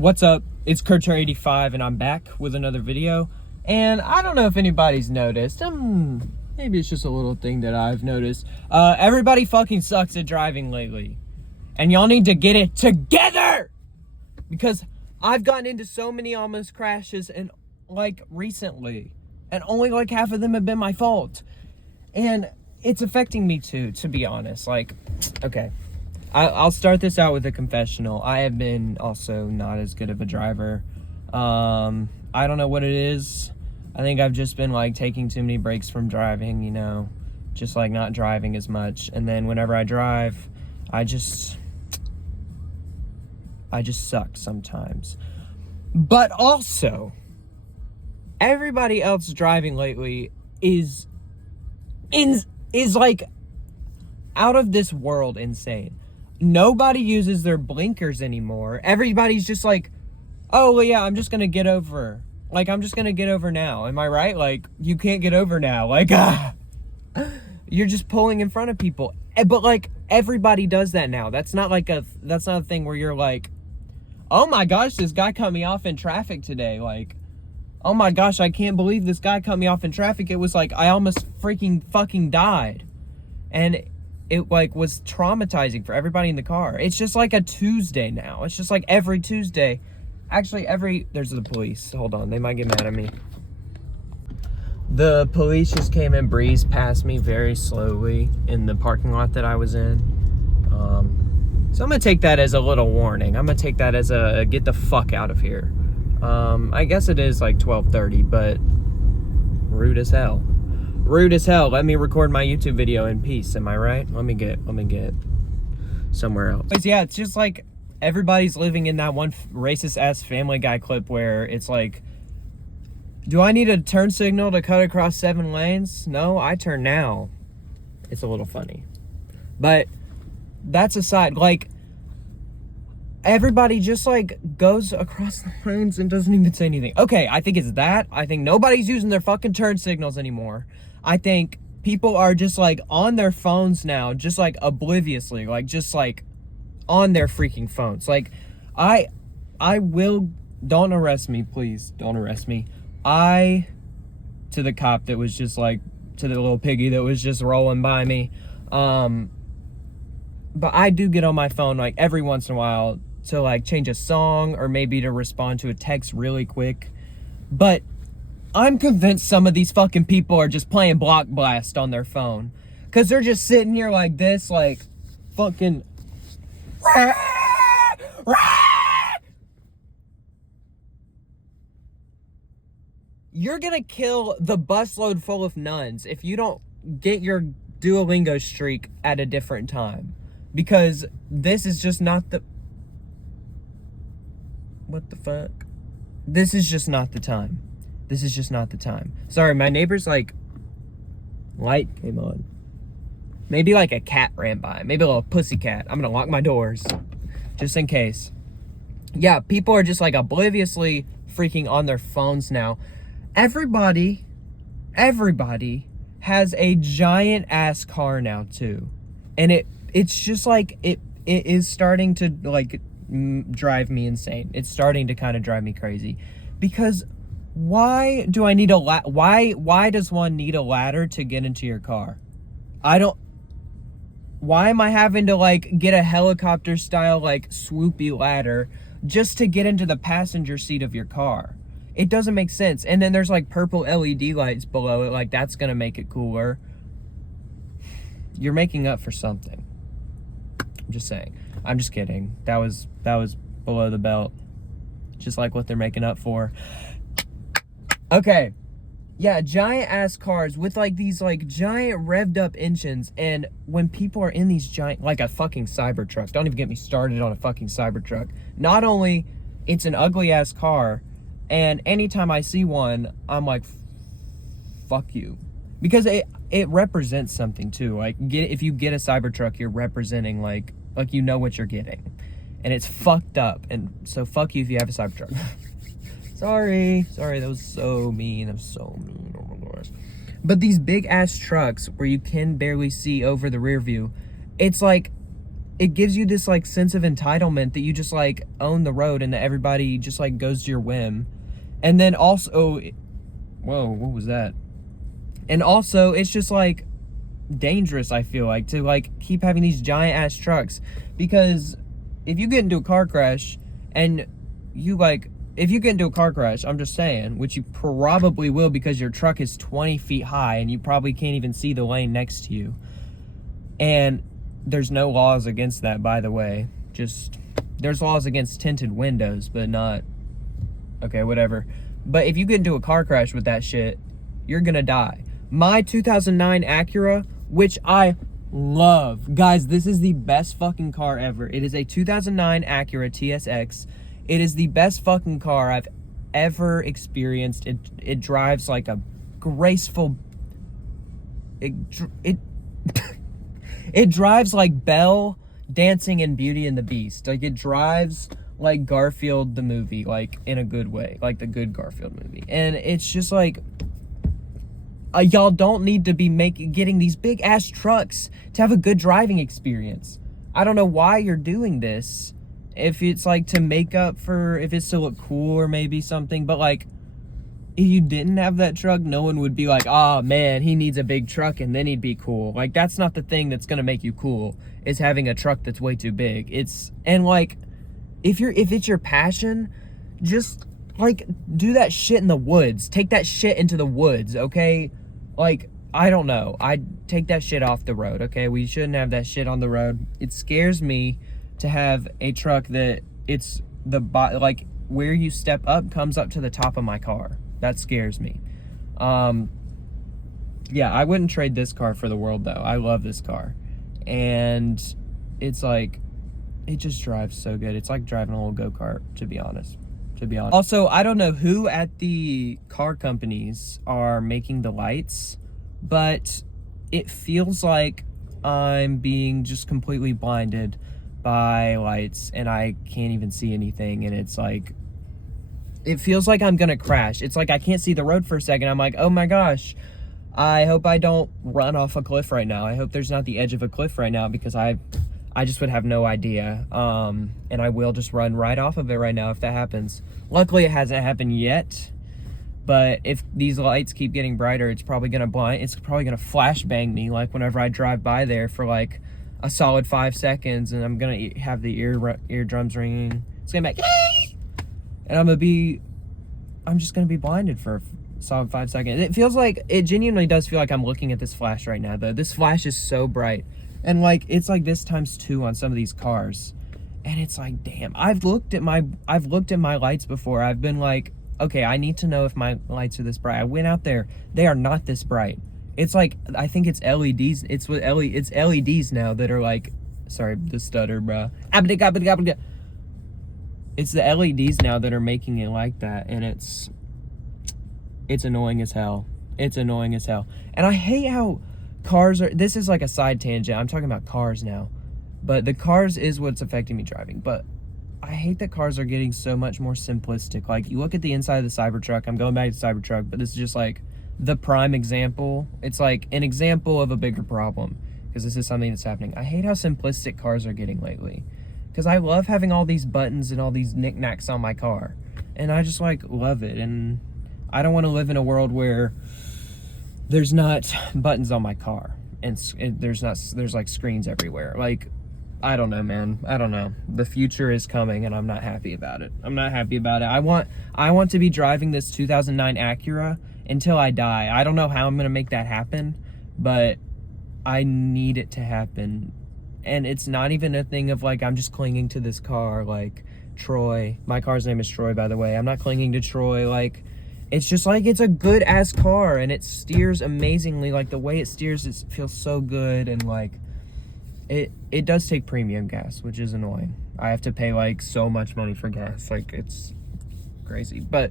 What's up? It's Kurcher85 and I'm back with another video. And I don't know if anybody's noticed. Maybe it's just a little thing that I've noticed. Everybody fucking sucks at driving lately. And y'all need to get it together! Because I've gotten into so many almost crashes and recently. And only half of them have been my fault. And it's affecting me too, to be honest. Okay. I'll start this out with a confessional. I have been also not as good of a driver. I don't know what it is. I think I've just been taking too many breaks from driving, just not driving as much. And then whenever I drive, I just suck sometimes. But also, everybody else driving lately is out of this world insane. Nobody uses their blinkers anymore. Everybody's just oh, well, yeah, I'm just going to get over. I'm just going to get over now. Am I right? You can't get over now. You're just pulling in front of people. But, everybody does that now. That's not that's not a thing where you're oh my gosh, this guy cut me off in traffic today. Oh my gosh, I can't believe this guy cut me off in traffic. It was I almost freaking fucking died. And it was traumatizing for everybody in the car. It's just a Tuesday now. It's just every Tuesday. Actually, there's the police. Hold on, they might get mad at me. The police just came and breezed past me very slowly in the parking lot that I was in. So I'm gonna take that as a little warning. I'm gonna take that as a get the fuck out of here. I guess it is 12:30, but rude as hell. Rude as hell. Let me record my YouTube video in peace. Am I right? Let me get somewhere else. Yeah, it's just everybody's living in that one racist ass Family Guy clip where it's do I need a turn signal to cut across 7 lanes? No, I turn now. It's a little funny. But that's aside, everybody just goes across the lanes and doesn't even say anything. Okay, I think it's that. I think nobody's using their fucking turn signals anymore. I think people are just on their phones now, just obliviously, just on their freaking phones. I will, don't arrest me, please, don't arrest me. To the cop that was just to the little piggy that was just rolling by me. But I do get on my phone every once in a while to change a song or maybe to respond to a text really quick. But I'm convinced some of these fucking people are just playing Block Blast on their phone. Because they're just sitting here like this, fucking... You're gonna kill the busload full of nuns if you don't get your Duolingo streak at a different time. Because this is just not the... What the fuck? This is just not the time. This is just not the time. Sorry, my neighbor's light came on. Maybe a cat ran by. Maybe a little pussy cat. I'm gonna lock my doors. Just in case. Yeah, people are just obliviously freaking on their phones now. Everybody has a giant ass car now too. And it's just it is starting to drive me insane. It's starting to kind of drive me crazy. Because why do I need why does one need a ladder to get into your car? Why am I having to get a helicopter style swoopy ladder just to get into the passenger seat of your car? It doesn't make sense. And then there's purple LED lights below it, that's gonna make it cooler. You're making up for something. I'm just saying. I'm just kidding. That was below the belt. Just what they're making up for. Okay. Yeah, giant ass cars with these giant revved up engines, and when people are in these giant a fucking Cybertruck. Don't even get me started on a fucking Cybertruck. Not only it's an ugly ass car, and anytime I see one, I'm fuck you. Because it represents something too. If you get a Cybertruck, you're representing you know what you're getting. And it's fucked up. And so fuck you if you have a Cybertruck. Sorry, that was so mean. Oh my gosh. But these big ass trucks where you can barely see over the rear view, it's it gives you this like sense of entitlement that you just like own the road and that everybody just like goes to your whim. And then also, whoa, what was that? And also, it's just like dangerous, I feel like, to like keep having these giant ass trucks, because if you get into a car crash and you like, if you get into a car crash, I'm just saying, which you probably will because your truck is 20 feet high and you probably can't even see the lane next to you. And there's no laws against that, by the way. Just, there's laws against tinted windows, but not, okay, whatever. But if you get into a car crash with that shit, you're gonna die. My 2009 Acura, which I love. Guys, this is the best fucking car ever. It is a 2009 Acura TSX. It is the best fucking car I've ever experienced. It drives like a graceful... It drives like Belle dancing in Beauty and the Beast. Like, it drives like Garfield the movie, like in a good way, like the good Garfield movie. And it's just like, y'all don't need to be getting these big ass trucks to have a good driving experience. I don't know why you're doing this. If it's like to make up for, if it's to look cool or maybe something, but like, if you didn't have that truck, no one would be like, oh man, he needs a big truck and then he'd be cool. Like, that's not the thing that's gonna make you cool, is having a truck that's way too big. And like, if it's your passion, just like do that shit in the woods. Take that shit into the woods, okay? Like, I don't know. I'd take that shit off the road, okay? We shouldn't have that shit on the road. It scares me to have a truck that it's like where you step up comes up to the top of my car. That scares me. Yeah, I wouldn't trade this car for the world though. I love this car. And it's like, it just drives so good. It's like driving a little go-kart, to be honest. Also, I don't know who at the car companies are making the lights, but it feels like I'm being just completely blinded by lights and I can't even see anything. And it's like, it feels like I'm gonna crash. It's like I can't see the road for a second. I'm like, oh my gosh, I hope I don't run off a cliff right now. I hope there's not the edge of a cliff right now, because I just would have no idea. And I will just run right off of it right now if that happens. Luckily, it hasn't happened yet. But if these lights keep getting brighter, it's probably gonna flash bang me, like whenever I drive by there for like a solid 5 seconds, and I'm gonna have the eardrums ringing. It's gonna be like, and I'm just gonna be blinded for a solid 5 seconds. It genuinely does feel like I'm looking at this flash right now, though. This flash is so bright. And like, it's like this times 2 on some of these cars. And it's like, damn, I've looked at my lights before. I've been like, okay, I need to know if my lights are this bright. I went out there, they are not this bright. It's like, I think it's LEDs. It's LEDs now that are like, sorry, the stutter, bro. It's the LEDs now that are making it like that, and it's annoying as hell. It's annoying as hell. And I hate how cars are, this is like a side tangent. I'm talking about cars now. But the cars is what's affecting me driving. But I hate that cars are getting so much more simplistic. Like, you look at the inside of the Cybertruck. I'm going back to Cybertruck, but this is just like the prime example. It's like an example of a bigger problem, because this is something that's happening. I hate how simplistic cars are getting lately, because I love having all these buttons and all these knickknacks on my car, and I just like love it. And I don't want to live in a world where there's not buttons on my car and there's like screens everywhere. Like, I don't know, man. I don't know. The future is coming and I'm not happy about it. I want to be driving this 2009 Acura until I die. I don't know how I'm going to make that happen, but I need it to happen. And it's not even a thing of like, I'm just clinging to this car like Troy. My car's name is Troy, by the way. I'm not clinging to Troy. Like, it's just like, it's a good ass car and it steers amazingly. Like, the way it steers, it feels so good. And like, it does take premium gas, which is annoying. I have to pay like so much money for gas. Like, it's crazy, but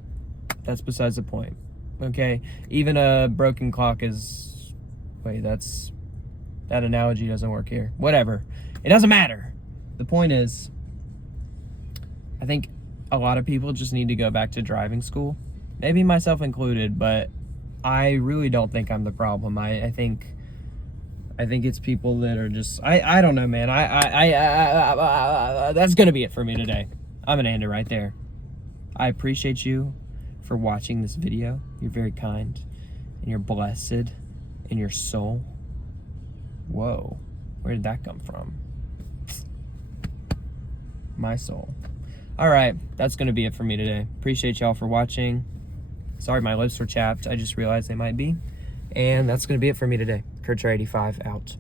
that's besides the point. Okay, even a broken clock is, wait, that analogy doesn't work here. Whatever, it doesn't matter. The point is, I think a lot of people just need to go back to driving school, maybe myself included, but I really don't think I'm the problem. I think I think it's people that are just, I don't know, man. That's gonna be it for me today. I'm gonna end it right there. I appreciate you for watching this video. You're very kind, and you're blessed in your soul. Whoa, where did that come from? My soul. All right, that's gonna be it for me today. Appreciate y'all for watching. Sorry my lips were chapped. I just realized they might be. And that's gonna be it for me today. Kurtzer85 out.